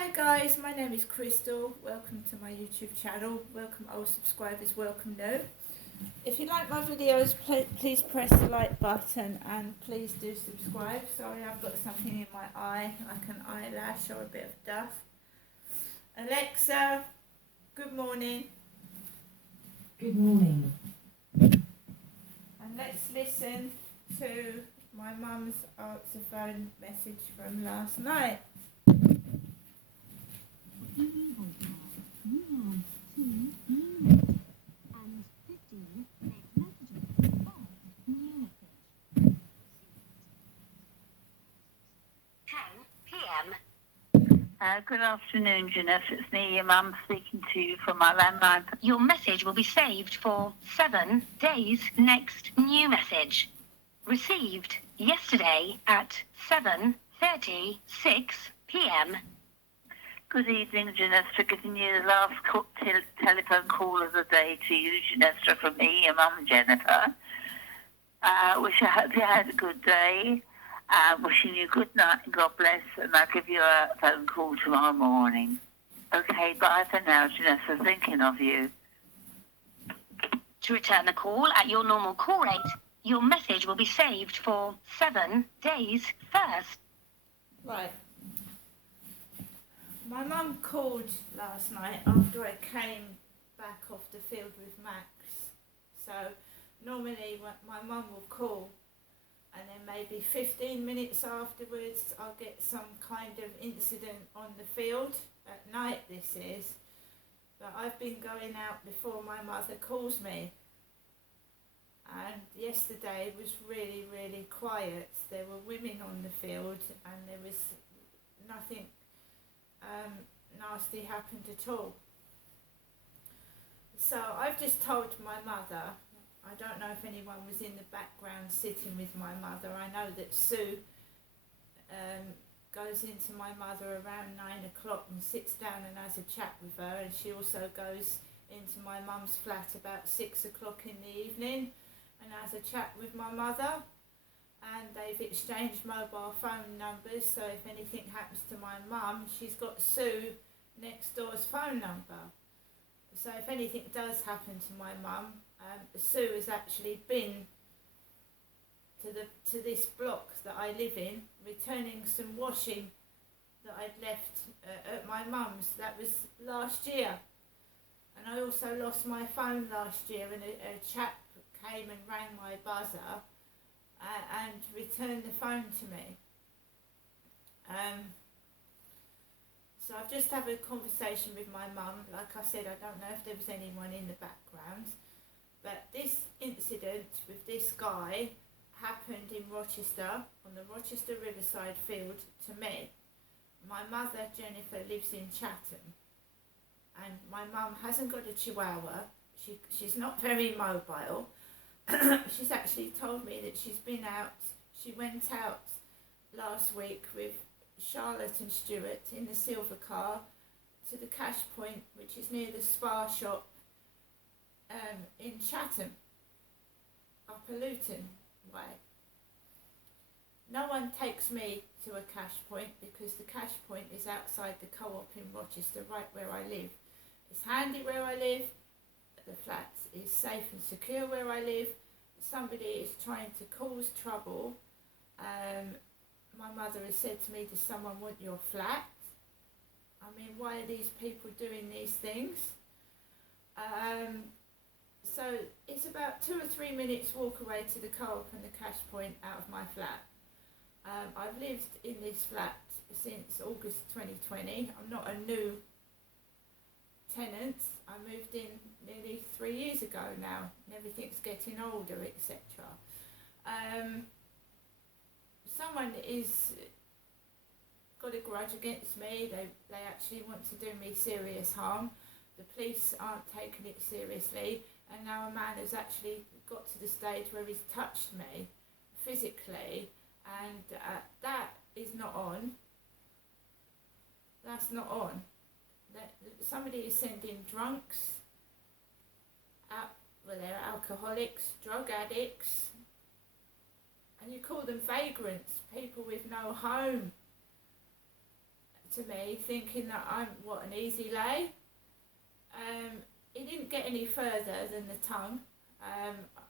Hi guys, my name is Crystal. Welcome to my YouTube channel. Welcome old subscribers, welcome new. If you like my videos, please press the like button and please do subscribe. Sorry, I've got something in my eye, like an eyelash or a bit of dust. Alexa, good morning. Good morning. And let's listen to my mum's answer phone message from last night. Good afternoon, Jeanette. It's me, your mum, speaking to you from my landline. Your message will be saved for 7 days. Next new message. Received yesterday at 7:36 p.m. Good evening, Jeanette. Giving you the last telephone call of the day to you, Jeanette, from me, your mum, Jennifer. I hope you had a good day. Wishing you good night and God bless, and I'll give you a phone call tomorrow morning. Okay, bye for now, Janessa. Thinking of you. To return the call at your normal call rate, your message will be saved for 7 days first. Right. My mum called last night after I came back off the field with Max. So normally my mum will call and then maybe 15 minutes afterwards I'll get some kind of incident on the field. At night this is. But I've been going out before my mother calls me. And yesterday was really, really quiet. There were women on the field and there was nothing nasty happened at all. So I've just told my mother, I don't know if anyone was in the background sitting with my mother. I know that Sue goes into my mother around 9 o'clock and sits down and has a chat with her, and she also goes into my mum's flat about 6 o'clock in the evening and has a chat with my mother, and they've exchanged mobile phone numbers, so if anything happens to my mum, she's got Sue next door's phone number. So if anything does happen to my mum, Sue has actually been to this block that I live in, returning some washing that I'd left at my mum's. That was last year. And I also lost my phone last year, and a chap came and rang my buzzer and returned the phone to me. So I've just had a conversation with my mum. Like I said, I don't know if there was anyone in the background, but this incident with this guy happened in Rochester, on the Rochester Riverside field, to me. My mother, Jennifer, lives in Chatham, and my mum hasn't got a chihuahua. She's not very mobile. She's actually told me that she's been out, she went out last week with Charlotte and Stuart in the silver car to the cash point, which is near the spa shop in Chatham, Upper Luton way. No one takes me to a cash point because the cash point is outside the co-op in Rochester, right where I live. It's handy where I live, the flat is safe and secure where I live. Somebody is trying to cause trouble. My mother has said to me, does someone want your flat? I mean, why are these people doing these things? So it's about 2 or 3 minutes walk away to the co-op and the cash point out of my flat. I've lived in this flat since August 2020. I'm not a new tenant. I moved in nearly 3 years ago now, and everything's getting older, etc. Someone is got a grudge against me. They actually want to do me serious harm. The police aren't taking it seriously, and now a man has actually got to the stage where he's touched me physically, and that is not on. That's not on. Somebody is sending drunks out, well, they're alcoholics, drug addicts, and you call them vagrants, people with no home, to me, thinking that I'm an easy lay. It didn't get any further than the tongue.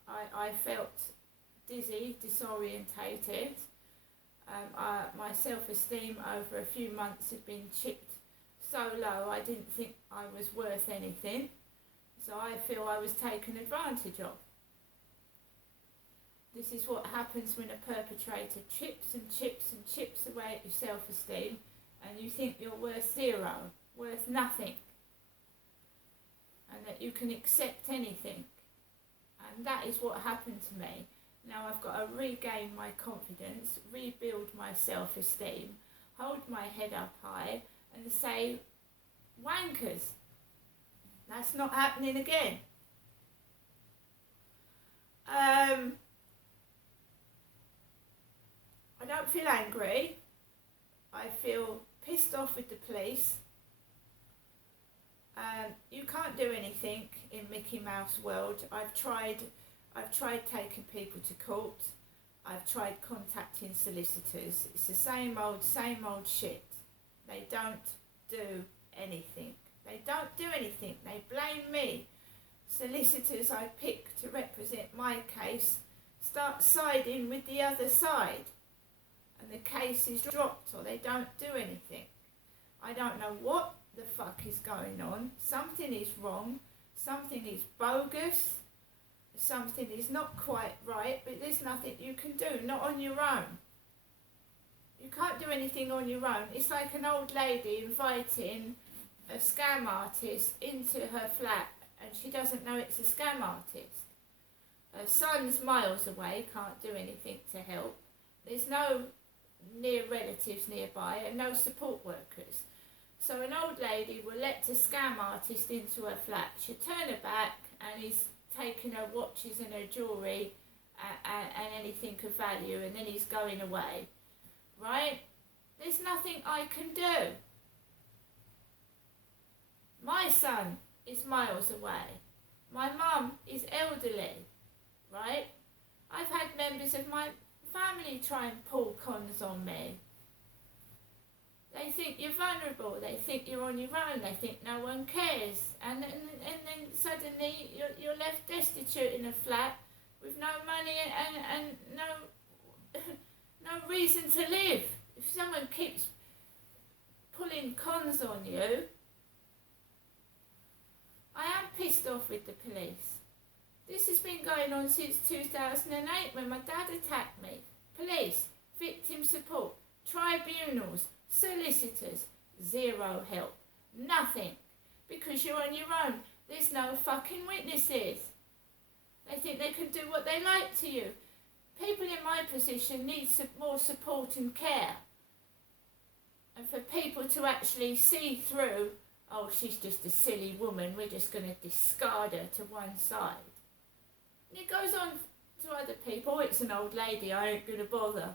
I felt dizzy, disorientated. My self-esteem over a few months had been chipped so low I didn't think I was worth anything. So I feel I was taken advantage of. This is what happens when a perpetrator chips and chips and chips away at your self-esteem and you think you're worth zero, worth nothing, and that you can accept anything. And that is what happened to me. Now I've got to regain my confidence, rebuild my self-esteem, hold my head up high and say, wankers, that's not happening again. I don't feel angry. I feel pissed off with the police. You can't do anything in Mickey Mouse world. I've tried taking people to court. I've tried contacting solicitors. It's the same old shit. They don't do anything. They don't do anything. They blame me. Solicitors I pick to represent my case start siding with the other side. And the case is dropped or they don't do anything. I don't know what the fuck is going on. Something is wrong. Something is bogus. Something is not quite right, but there's nothing you can do, not on your own. You can't do anything on your own. It's like an old lady inviting a scam artist into her flat and she doesn't know it's a scam artist. Her son's miles away, can't do anything to help. There's no near relatives nearby and no support workers. So an old lady will let a scam artist into her flat. She'll turn her back and he's taking her watches and her jewellery and anything of value, and then he's going away. Right? There's nothing I can do. My son is miles away. My mum is elderly. Right? I've had members of my family try and pull cons on me. They think you're vulnerable, they think you're on your own, they think no one cares, and then suddenly you're left destitute in a flat with no money and no reason to live. If someone keeps pulling cons on you, I am pissed off with the police. This has been going on since 2008 when my dad attacked me. Police, victim support, tribunals, solicitors, zero help, nothing, because you're on your own. There's no fucking witnesses. They think they can do what they like to you. People in my position need more support and care. And for people to actually see through, oh, she's just a silly woman, we're just going to discard her to one side. And it goes on to other people, oh, it's an old lady, I ain't going to bother.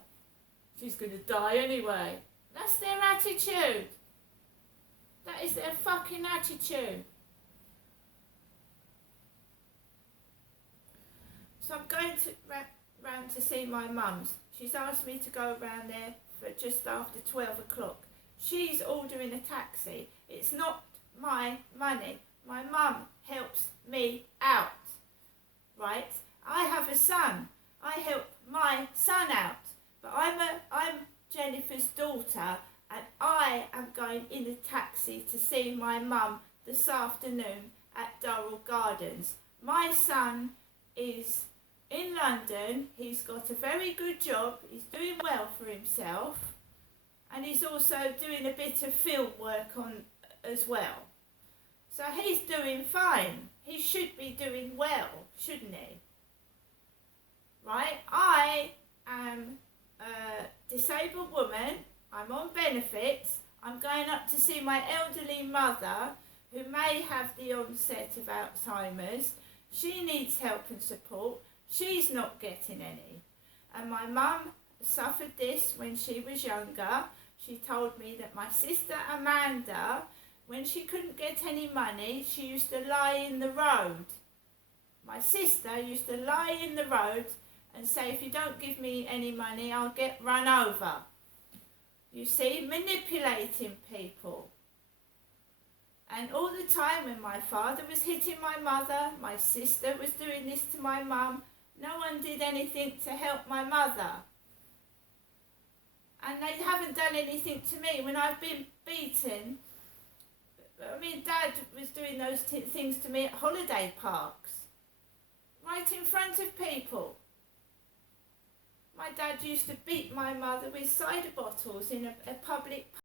She's going to die anyway. That's their attitude. That is their fucking attitude. So I'm going to round to see my mum's. She's asked me to go round there for just after 12 o'clock. She's ordering a taxi. It's not my money. My mum helps me out. Right? I have a son. I help my son out. But I'm Jennifer's daughter and I am going in a taxi to see my mum this afternoon at Durrell Gardens. My son is in London. He's got a very good job. He's doing well for himself and he's also doing a bit of film work on as well. So he's doing fine. He should be doing well, shouldn't he? Right? I am a disabled woman. I'm on benefits. I'm going up to see my elderly mother who may have the onset of Alzheimer's. She needs help and support. She's not getting any. And my mum suffered this when she was younger. She told me that my sister Amanda, when she couldn't get any money, she used to lie in the road. My sister used to lie in the road and say, if you don't give me any money, I'll get run over. You see, manipulating people. And all the time when my father was hitting my mother, my sister was doing this to my mum, no one did anything to help my mother. And they haven't done anything to me when I've been beaten. I mean, Dad was doing those things to me at holiday parks, right in front of people. My dad used to beat my mother with cider bottles in a public